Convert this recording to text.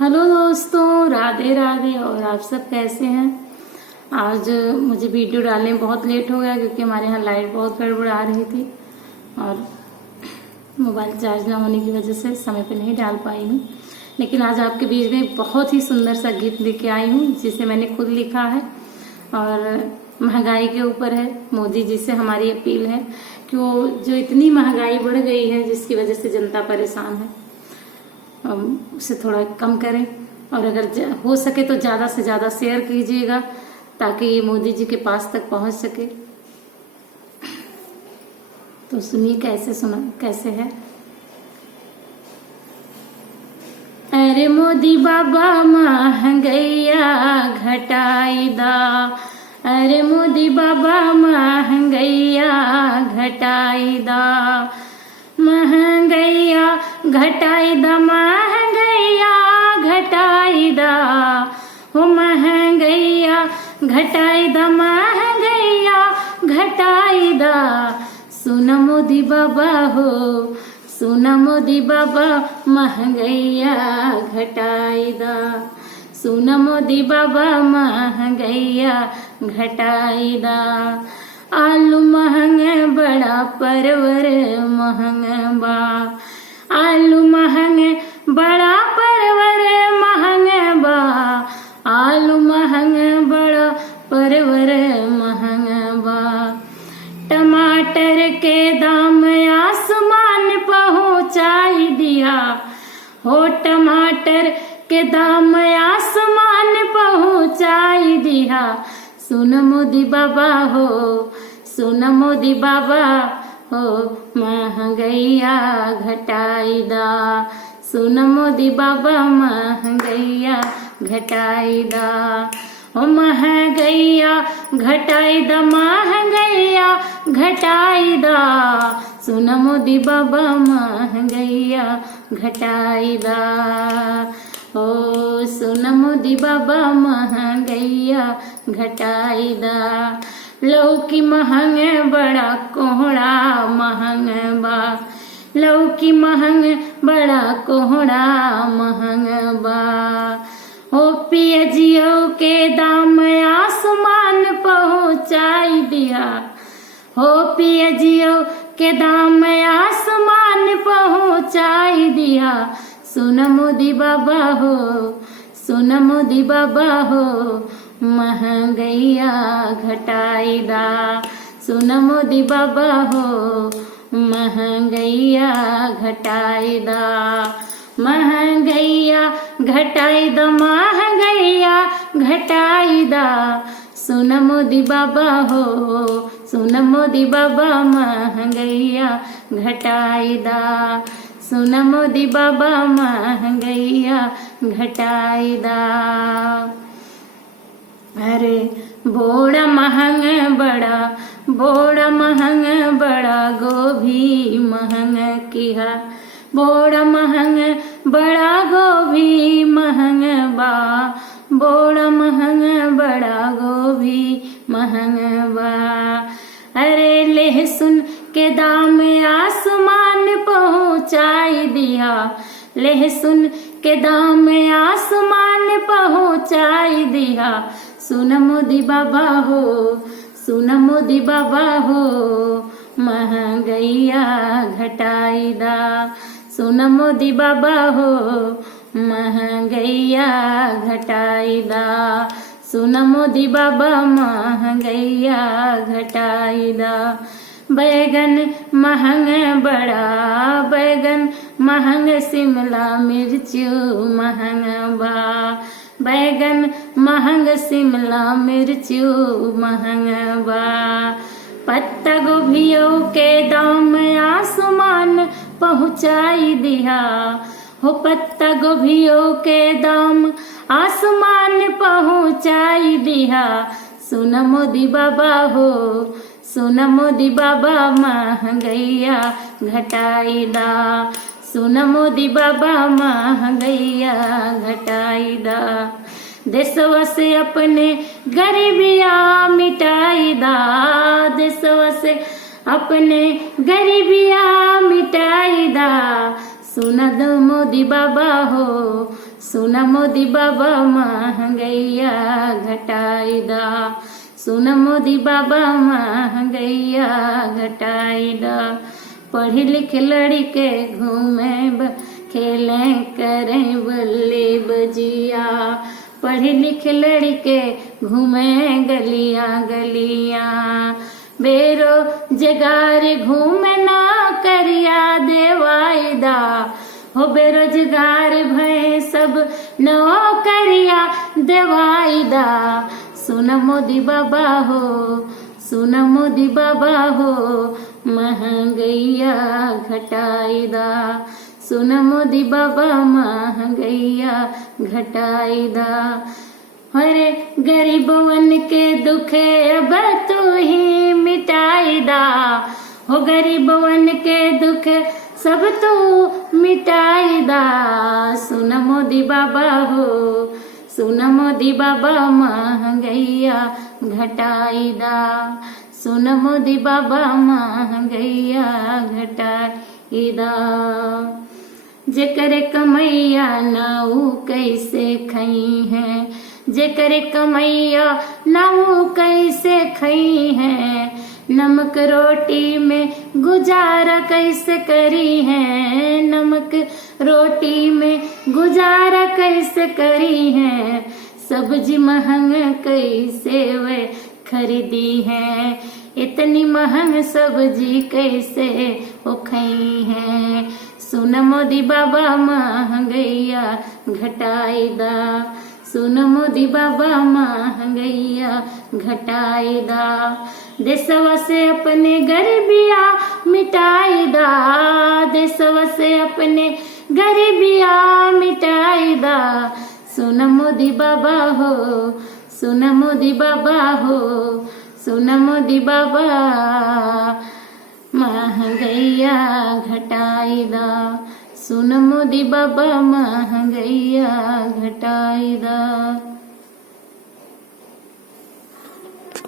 Hello दोस्तों, राधे राधे। और आप सब कैसे हैं? आज मुझे वीडियो डालने में बहुत लेट हो गया क्योंकि हमारे यहाँ लाइट बहुत गड़बड़ा रही थी और मोबाइल चार्ज ना होने की वजह से समय पे नहीं डाल पाई हूँ। लेकिन आज आपके बीच में बहुत ही सुंदर सा गीत लेके आई हूँ जिसे मैंने खुद लिखा है और महंगाई के ऊपर है। मोदी जी से हमारी अपील है कि वो जो इतनी महंगाई बढ़ गई है जिसकी वजह से जनता परेशान है, उसे थोड़ा कम करें और अगर हो सके तो ज़्यादा से ज़्यादा शेयर कीजिएगा ताकि ये मोदी जी के पास तक पहुंच सके। तो सुनिए कैसे है। अरे मोदी बाबा महंगैया घटाई दा, अरे मोदी बाबा महंगैया घटाई दा, महंगैया घटाई दा, महंगैया घटाई दा, हो महंगैया घटाई दा, महंगैया घटाई दा। सुन मोदी बाबा हो, सुन मोदी बाबा महंगैया घटाई दा, सुन मोदी बाबा महंगैया घटाई दा। आलू महंगे बड़ा परवर महंग बा, आलू महंगे बड़ा परवर महंग बा, आलू महंगे बड़ा परवर महंग बा। टमाटर के दाम आसमान पहुंचाई दिया, हो टमाटर के दाम आसमान पहुंचाई दिया। सुन मोदी बाबा हो, सुन मोदी बाबा हो, महंगैया घटाई दा, सुन मोदी बाबा महंगैया घटाई दा, हो महंगैया घटाई दा, महंगैया घटाई दा। सुन मोदी बाबा महंगैया घटाई दा, ओ सुन मोदी बाबा महंगैया घटाई दा। लौकी महंगे बड़ा कोहड़ा महंग बा, लौकी महंगे बड़ा कोहड़ा महंग बा। हो पियजियो के दाम आसमान पहुंचाई दिया, हो पियजियो के दाम आसमान पहुंचाई दिया। सुन मोदी बाबा हो, सुन मोदी बाबा हो, महंगैया घटाई दा, सुन मोदी बाबा हो, महंगैया घटाई दा, महंगैया घटाई दा, महंगैया घटाई दा। सुन मोदी बाबा हो, सुन मोदी बाबा महंगैया घटाई दा, सुन मोदी बाबा महंगैया घटाई दा। अरे बोड़ा महंग बड़ा, बोड़ा महंग बड़ा, गोभी महंग किया, बोड़ा महंग बड़ा, गोभी महंग बा, बोड़ा महंग बड़ा, गोभी महंग बा। अरे लहसुन के दाम आसमान पहुंचाई दिया, लहसुन के दाम आसमान पहुंचाई दिया। सुन मोदी बाबा हो, सुन मोदी बाबा हो, महंगैया घटाई दा, सुन मोदी बाबा हो, महंगैया घटाई दा, सुन मोदी बाबा महंगैया घटाई दा। बैगन महंग बड़ा, बैगन महंग, शिमला मिर्च महंग बा, बैगन महंग, शिमला मिर्च महंग बा। पत्ता गोभियों के दाम आसमान पहुंचाई दिया, हो पत्ता गोभियों के दाम आसमान पहुंचाई दिया। सुन मोदी बाबा हो, सुन मोदी बाबा महंगैया घटाई दा, सुन मोदी बाबा महंगैया घटाई दा। देशवा से अपने गरीबिया मिटाई दा, देशवा से अपने गरीबिया मिटाई दा। सुन दो मोदी बाबा हो, सुन मोदी बाबा महंगैया घटाई दा, सुन मोदी बाबा महंगैया घटाई दा। पढ़ी लिख लड़के घूमे खेले करें बल्ले बजिया, पढ़ी लिख लड़के घूमे गलिया गलिया। बेरोजगार घूमे ना करिया देवाई दा, हो बेरोजगार भय सब नौकरिया देवाई दा। सुन मोदी बाबा हो, सुन मोदी बाबा हो, महंगैया घटाई दा, सुन मोदी बाबा महंगैया घटाई दा। अरे गरीबवन के दुख अब तू ही मिटाई दा, हो गरीबवन के दुख सब तू मिटाई दा। सुन मोदी बाबा हो, सुन मोदी बाबा महंगैया घटाई दा, सुन मोदी बाबा महंगैया घटाई दा। जेकर कमैया नाऊ कैसे खई है, जेकर कमैया नाऊ कैसे खई है। नमक रोटी में गुजारा कैसे करी है, नमक रोटी में गुजारा कैसे करी है। सब्जी महंग कैसे वे खरीदी है, इतनी महंग सब्जी कैसे वो खई है। सुन मोदी बाबा महंगैया घटाई दा, सुन मोदी बाबा महंगैया घटाई दा। देशवा से अपने गरीबिया मिटाई दा, देशवा से अपने गरीबिया मिटाई दा। सुन मोदी बाबा हो, सुन मोदी बाबा हो, सुन मोदी बाबा महंगैया घटाई दा, सुन मोदी बाबा महंगैया घटाई दा।